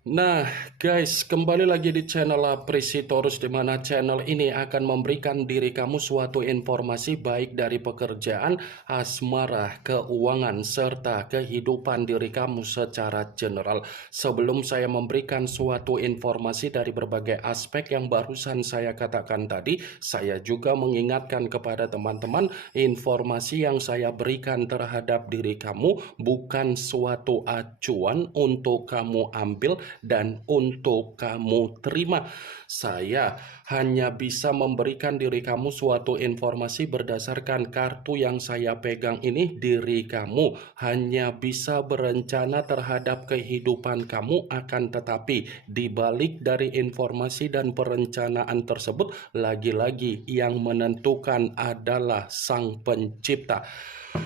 Nah, guys, kembali lagi di channel Apresitorus, di mana channel ini akan memberikan diri kamu suatu informasi baik dari pekerjaan, asmara, keuangan, serta kehidupan diri kamu secara general. Sebelum saya memberikan suatu informasi dari berbagai aspek yang barusan saya katakan tadi, saya juga mengingatkan kepada teman-teman, informasi yang saya berikan terhadap diri kamu bukan suatu acuan untuk kamu ambil dan untuk kamu terima. Saya hanya bisa memberikan diri kamu suatu informasi berdasarkan kartu yang saya pegang ini. Diri kamu hanya bisa berencana terhadap kehidupan kamu, akan tetapi di balik dari informasi dan perencanaan tersebut, lagi-lagi yang menentukan adalah Sang Pencipta.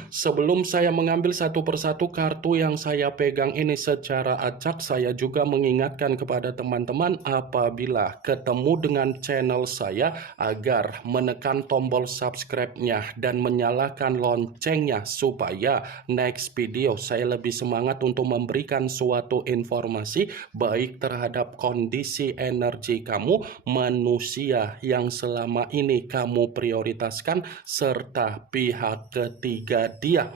Sebelum saya mengambil satu persatu kartu yang saya pegang ini secara acak, saya juga mengingatkan kepada teman-teman apabila ketemu dengan channel saya agar menekan tombol subscribe-nya dan menyalakan loncengnya supaya next video saya lebih semangat untuk memberikan suatu informasi baik terhadap kondisi energi kamu, manusia yang selama ini kamu prioritaskan, serta pihak ketiga dia.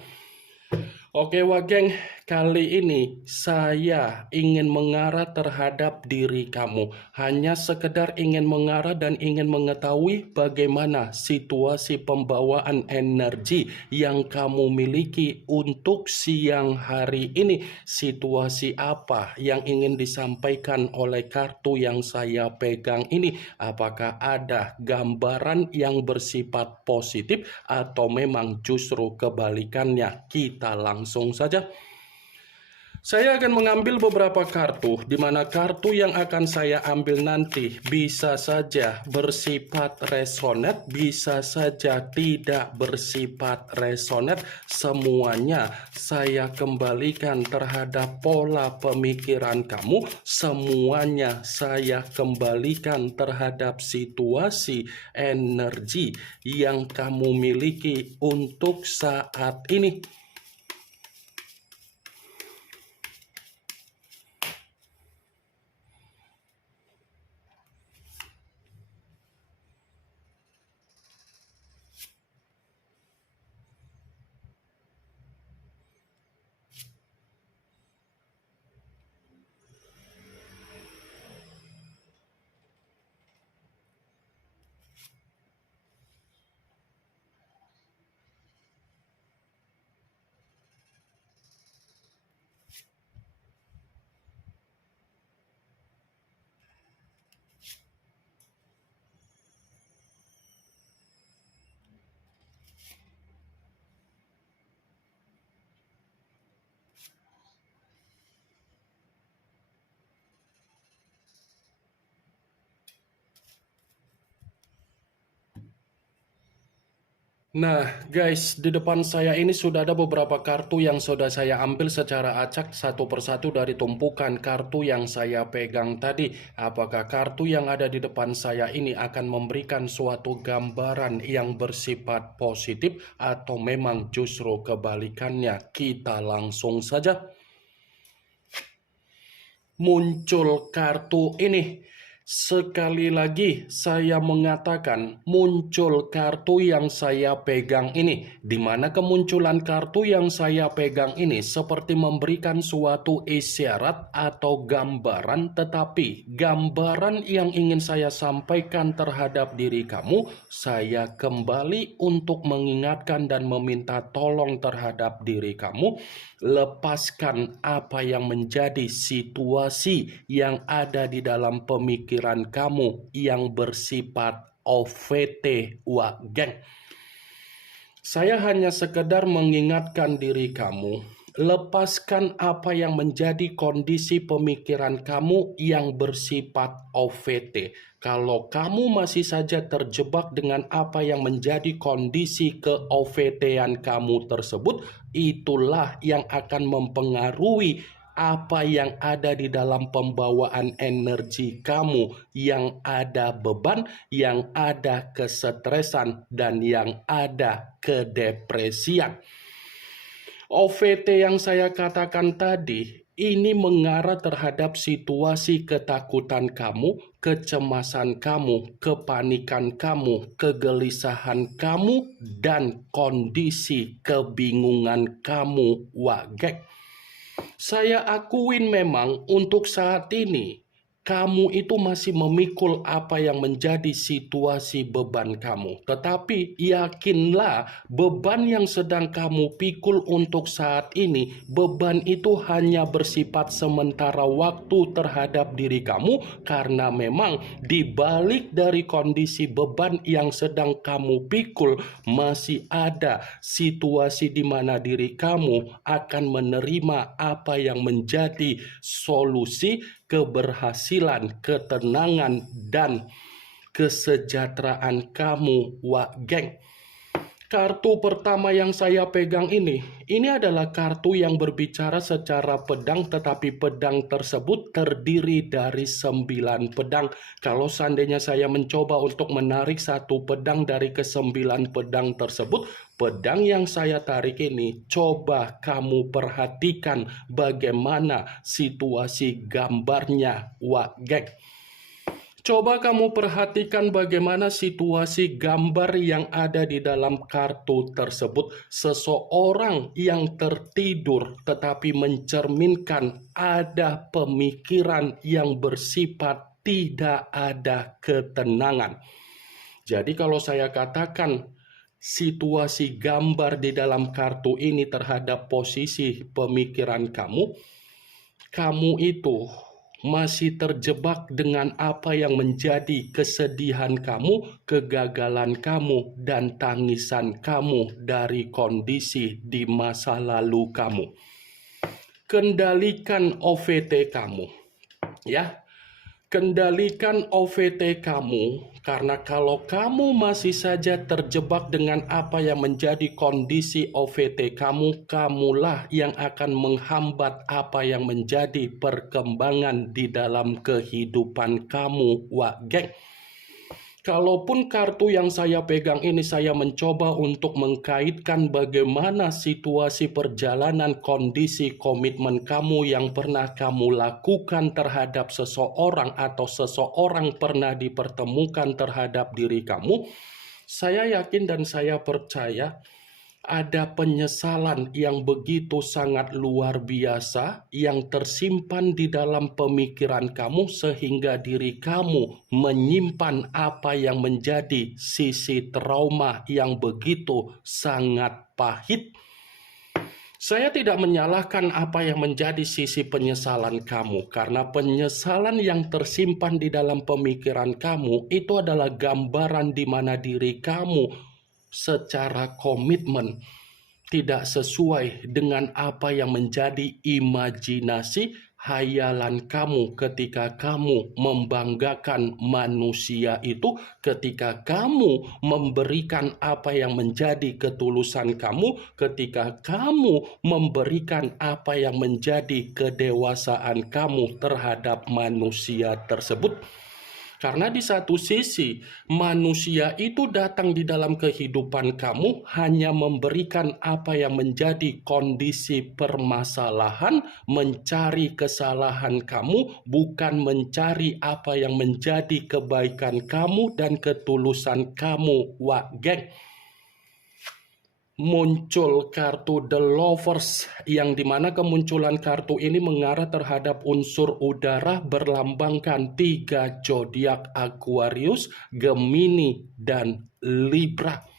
Oke Wageng, kali ini saya ingin mengarah terhadap diri kamu. Hanya sekedar ingin mengarah dan ingin mengetahui bagaimana situasi pembawaan energi yang kamu miliki untuk siang hari ini. Situasi apa yang ingin disampaikan oleh kartu yang saya pegang ini? Apakah ada gambaran yang bersifat positif atau memang justru kebalikannya? Kita langsung saja. Saya akan mengambil beberapa kartu, di mana kartu yang akan saya ambil nanti bisa saja bersifat resonate, bisa saja tidak bersifat resonate. Semuanya saya kembalikan terhadap pola pemikiran kamu, semuanya saya kembalikan terhadap situasi energi yang kamu miliki untuk saat ini. Nah guys, di depan saya ini sudah ada beberapa kartu yang sudah saya ambil secara acak satu persatu dari tumpukan kartu yang saya pegang tadi. Apakah kartu yang ada di depan saya ini akan memberikan suatu gambaran yang bersifat positif atau memang justru kebalikannya? Kita langsung saja. Muncul kartu ini. Sekali lagi saya mengatakan muncul kartu yang saya pegang ini, di mana kemunculan kartu yang saya pegang ini seperti memberikan suatu isyarat atau gambaran, tetapi gambaran yang ingin saya sampaikan terhadap diri kamu, saya kembali untuk mengingatkan dan meminta tolong terhadap diri kamu. Lepaskan apa yang menjadi situasi yang ada di dalam pemikiran kamu yang bersifat OVT, Wageng. Saya hanya sekedar mengingatkan diri kamu, lepaskan apa yang menjadi kondisi pemikiran kamu yang bersifat OVT. Kalau kamu masih saja terjebak dengan apa yang menjadi kondisi ke-OVT-an kamu tersebut, itulah yang akan mempengaruhi apa yang ada di dalam pembawaan energi kamu, yang ada beban, yang ada kesetresan, dan yang ada kedepresian. OVT yang saya katakan tadi ini mengarah terhadap situasi ketakutan kamu, kecemasan kamu, kepanikan kamu, kegelisahan kamu, dan kondisi kebingungan kamu, Wagek. Saya akuin memang untuk saat ini, kamu itu masih memikul apa yang menjadi situasi beban kamu. Tetapi yakinlah beban yang sedang kamu pikul untuk saat ini, beban itu hanya bersifat sementara waktu terhadap diri kamu. Karena memang di balik dari kondisi beban yang sedang kamu pikul, masih ada situasi di mana diri kamu akan menerima apa yang menjadi solusi, keberhasilan, ketenangan, dan kesejahteraan kamu, Geng. Kartu pertama yang saya pegang ini adalah kartu yang berbicara secara pedang, tetapi pedang tersebut terdiri dari 9 pedang. Kalau seandainya saya mencoba untuk menarik satu pedang dari ke-9 pedang tersebut, pedang yang saya tarik ini, coba kamu perhatikan bagaimana situasi gambarnya, Geng. Coba kamu perhatikan bagaimana situasi gambar yang ada di dalam kartu tersebut. Seseorang yang tertidur tetapi mencerminkan ada pemikiran yang bersifat tidak ada ketenangan. Jadi kalau saya katakan situasi gambar di dalam kartu ini terhadap posisi pemikiran kamu, kamu itu masih terjebak dengan apa yang menjadi kesedihan kamu, kegagalan kamu, dan tangisan kamu dari kondisi di masa lalu kamu. Kendalikan OVT kamu, ya. Kendalikan OVT kamu, karena kalau kamu masih saja terjebak dengan apa yang menjadi kondisi OVT kamu, kamulah yang akan menghambat apa yang menjadi perkembangan di dalam kehidupan kamu, Geng. Kalaupun kartu yang saya pegang ini saya mencoba untuk mengkaitkan bagaimana situasi perjalanan kondisi komitmen kamu yang pernah kamu lakukan terhadap seseorang atau seseorang pernah dipertemukan terhadap diri kamu, saya yakin dan saya percaya ada penyesalan yang begitu sangat luar biasa yang tersimpan di dalam pemikiran kamu sehingga diri kamu menyimpan apa yang menjadi sisi trauma yang begitu sangat pahit. Saya tidak menyalahkan apa yang menjadi sisi penyesalan kamu, karena penyesalan yang tersimpan di dalam pemikiran kamu itu adalah gambaran di mana diri kamu secara komitmen tidak sesuai dengan apa yang menjadi imajinasi hayalan kamu ketika kamu membanggakan manusia itu, ketika kamu memberikan apa yang menjadi ketulusan kamu, ketika kamu memberikan apa yang menjadi kedewasaan kamu terhadap manusia tersebut. Karena di satu sisi, manusia itu datang di dalam kehidupan kamu hanya memberikan apa yang menjadi kondisi permasalahan, mencari kesalahan kamu, bukan mencari apa yang menjadi kebaikan kamu dan ketulusan kamu, Geng. Muncul kartu The Lovers, yang dimana kemunculan kartu ini mengarah terhadap unsur udara berlambangkan 3 zodiak Aquarius, Gemini, dan Libra.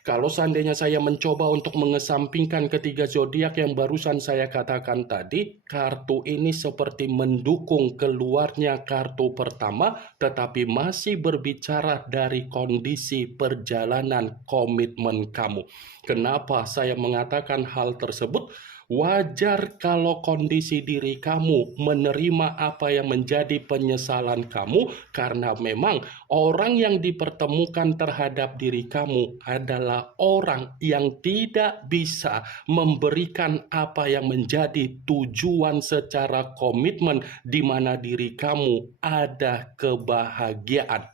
Kalau seandainya saya mencoba untuk mengesampingkan ketiga zodiak yang barusan saya katakan tadi, kartu ini seperti mendukung keluarnya kartu pertama, tetapi masih berbicara dari kondisi perjalanan komitmen kamu. Kenapa saya mengatakan hal tersebut? Wajar kalau kondisi diri kamu menerima apa yang menjadi penyesalan kamu, karena memang orang yang dipertemukan terhadap diri kamu adalah orang yang tidak bisa memberikan apa yang menjadi tujuan secara komitmen, di mana diri kamu ada kebahagiaan.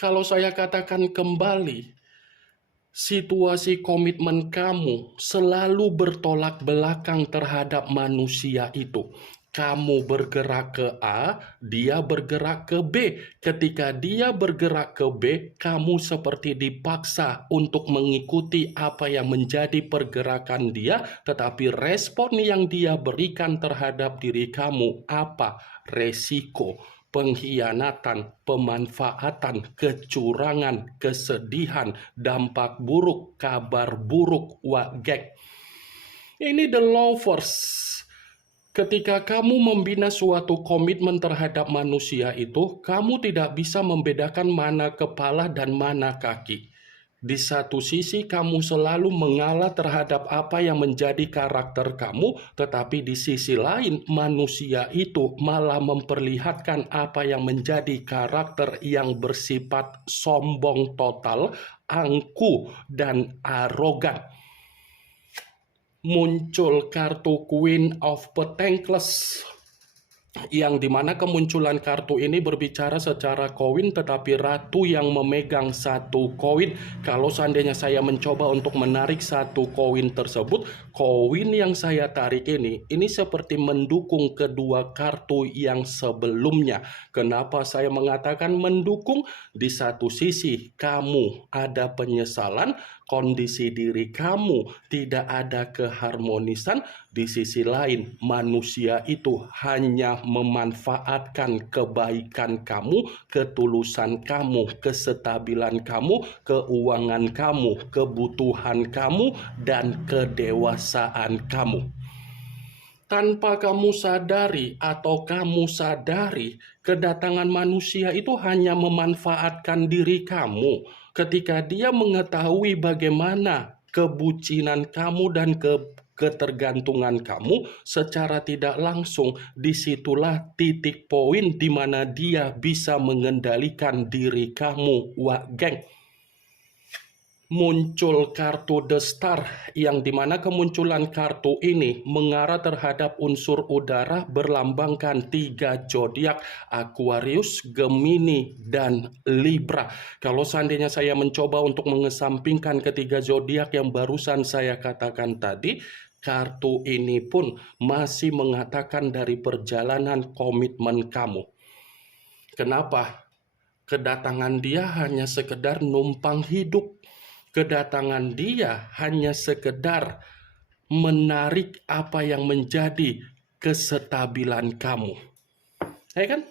Kalau saya katakan kembali, situasi komitmen kamu selalu bertolak belakang terhadap manusia itu. Kamu bergerak ke A, dia bergerak ke B. Ketika dia bergerak ke B, kamu seperti dipaksa untuk mengikuti apa yang menjadi pergerakan dia, tetapi respon yang dia berikan terhadap diri kamu apa? Resiko, pengkhianatan, pemanfaatan, kecurangan, kesedihan, dampak buruk, kabar buruk, wagek. Ini the lovers. Ketika kamu membina suatu komitmen terhadap manusia itu, kamu tidak bisa membedakan mana kepala dan mana kaki. Di satu sisi kamu selalu mengalah terhadap apa yang menjadi karakter kamu, tetapi di sisi lain manusia itu malah memperlihatkan apa yang menjadi karakter yang bersifat sombong total, angkuh, dan arogan. Muncul kartu Queen of Pentacles, yang dimana kemunculan kartu ini berbicara secara koin, tetapi ratu yang memegang satu koin. Kalau seandainya saya mencoba untuk menarik satu koin tersebut, koin yang saya tarik ini seperti mendukung kedua kartu yang sebelumnya. Kenapa saya mengatakan mendukung? Di satu sisi kamu ada penyesalan, kondisi diri kamu tidak ada keharmonisan. Di sisi lain manusia itu hanya memanfaatkan kebaikan kamu, ketulusan kamu, kesestabilan kamu, keuangan kamu, kebutuhan kamu, dan kedewasaan kamu. Tanpa kamu sadari atau kamu sadari, kedatangan manusia itu hanya memanfaatkan diri kamu. Ketika dia mengetahui bagaimana kebucinan kamu dan ketergantungan kamu, secara tidak langsung disitulah titik poin di mana dia bisa mengendalikan diri kamu, wah geng. Muncul kartu The Star, yang dimana kemunculan kartu ini mengarah terhadap unsur udara berlambangkan 3 zodiak: Aquarius, Gemini, dan Libra. Kalau seandainya saya mencoba untuk mengesampingkan ketiga zodiak yang barusan saya katakan tadi, kartu ini pun masih mengatakan dari perjalanan komitmen kamu. Kenapa? Kedatangan dia hanya sekedar numpang hidup. Kedatangan dia hanya sekedar menarik apa yang menjadi kestabilan kamu. Ya kan?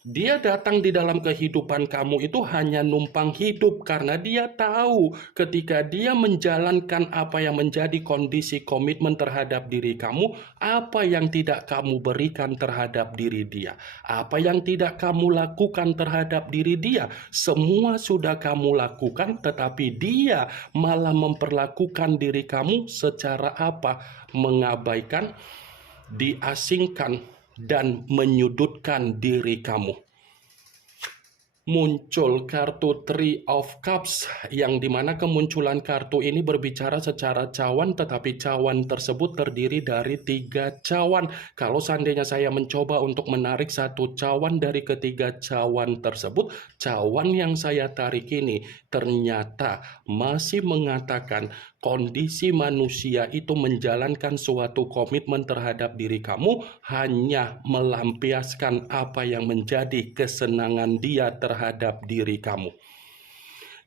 Dia datang di dalam kehidupan kamu itu hanya numpang hidup, karena dia tahu ketika dia menjalankan apa yang menjadi kondisi komitmen terhadap diri kamu, apa yang tidak kamu berikan terhadap diri dia, apa yang tidak kamu lakukan terhadap diri dia, semua sudah kamu lakukan, tetapi dia malah memperlakukan diri kamu secara apa? Mengabaikan, diasingkan, dan menyudutkan diri kamu. Muncul kartu Three of Cups, yang dimana kemunculan kartu ini berbicara secara cawan, tetapi cawan tersebut terdiri dari 3 cawan. Kalau seandainya saya mencoba untuk menarik satu cawan dari ketiga cawan tersebut, cawan yang saya tarik ini ternyata masih mengatakan kondisi manusia itu menjalankan suatu komitmen terhadap diri kamu hanya melampiaskan apa yang menjadi kesenangan dia terhadap diri kamu.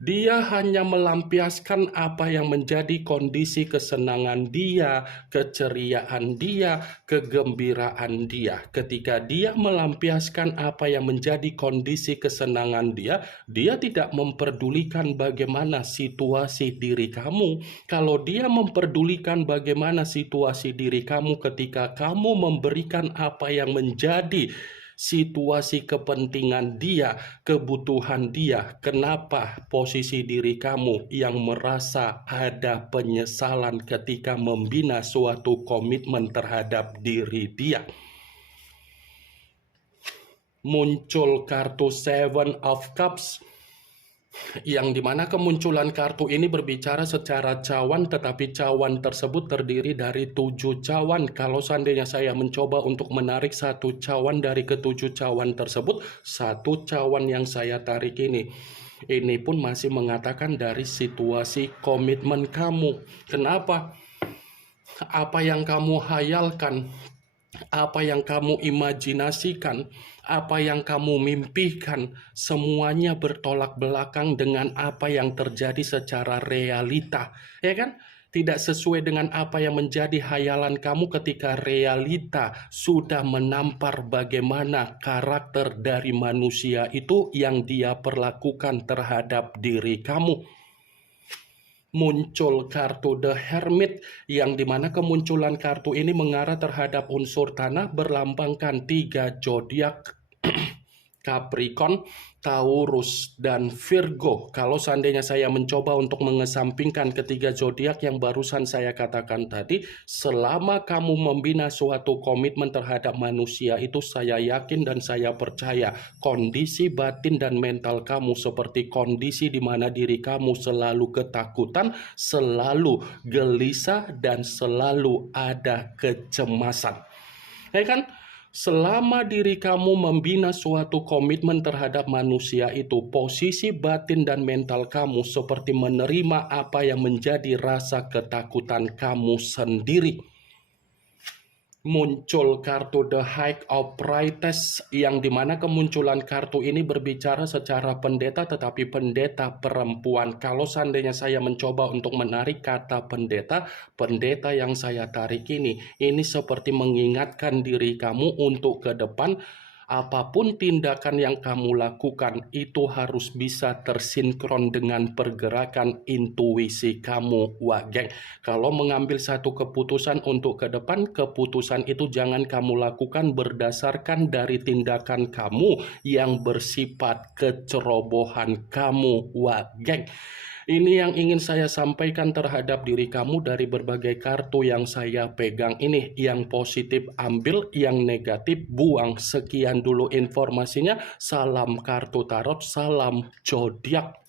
Dia hanya melampiaskan apa yang menjadi kondisi kesenangan dia, keceriaan dia, kegembiraan dia. Ketika dia melampiaskan apa yang menjadi kondisi kesenangan dia, dia tidak memperdulikan bagaimana situasi diri kamu. Kalau dia memperdulikan bagaimana situasi diri kamu ketika kamu memberikan apa yang menjadi situasi kepentingan dia, kebutuhan dia, kenapa posisi diri kamu yang merasa ada penyesalan ketika membina suatu komitmen terhadap diri dia? Muncul kartu Seven of Cups, yang dimana kemunculan kartu ini berbicara secara cawan, tetapi cawan tersebut terdiri dari 7 cawan. Kalau seandainya saya mencoba untuk menarik satu cawan dari ke-7 cawan tersebut, satu cawan yang saya tarik ini Ini pun masih mengatakan dari situasi komitmen kamu. Kenapa? Apa yang kamu hayalkan, apa yang kamu imajinasikan, apa yang kamu mimpikan, semuanya bertolak belakang dengan apa yang terjadi secara realita. Ya kan? Tidak sesuai dengan apa yang menjadi hayalan kamu ketika realita sudah menampar bagaimana karakter dari manusia itu yang dia perlakukan terhadap diri kamu. Muncul kartu The Hermit, yang dimana kemunculan kartu ini mengarah terhadap unsur tanah berlambangkan 3 zodiak Capricorn, Taurus, dan Virgo. Kalau seandainya saya mencoba untuk mengesampingkan ketiga zodiak yang barusan saya katakan tadi, selama kamu membina suatu komitmen terhadap manusia itu, saya yakin dan saya percaya kondisi batin dan mental kamu seperti kondisi di mana diri kamu selalu ketakutan, selalu gelisah, dan selalu ada kecemasan. Ya kan? Selama diri kamu membina suatu komitmen terhadap manusia itu, posisi batin dan mental kamu seperti menerima apa yang menjadi rasa ketakutan kamu sendiri. Muncul kartu The High of Priestess, yang dimana kemunculan kartu ini berbicara secara pendeta, tetapi pendeta perempuan. Kalau seandainya saya mencoba untuk menarik kata pendeta, pendeta yang saya tarik ini seperti mengingatkan diri kamu untuk ke depan. Apapun tindakan yang kamu lakukan itu harus bisa tersinkron dengan pergerakan intuisi kamu, wah geng. Kalau mengambil satu keputusan untuk ke depan, keputusan itu jangan kamu lakukan berdasarkan dari tindakan kamu yang bersifat kecerobohan kamu, wah geng. Ini yang ingin saya sampaikan terhadap diri kamu dari berbagai kartu yang saya pegang ini. Yang positif ambil, yang negatif buang. Sekian dulu informasinya. Salam kartu tarot, salam zodiak.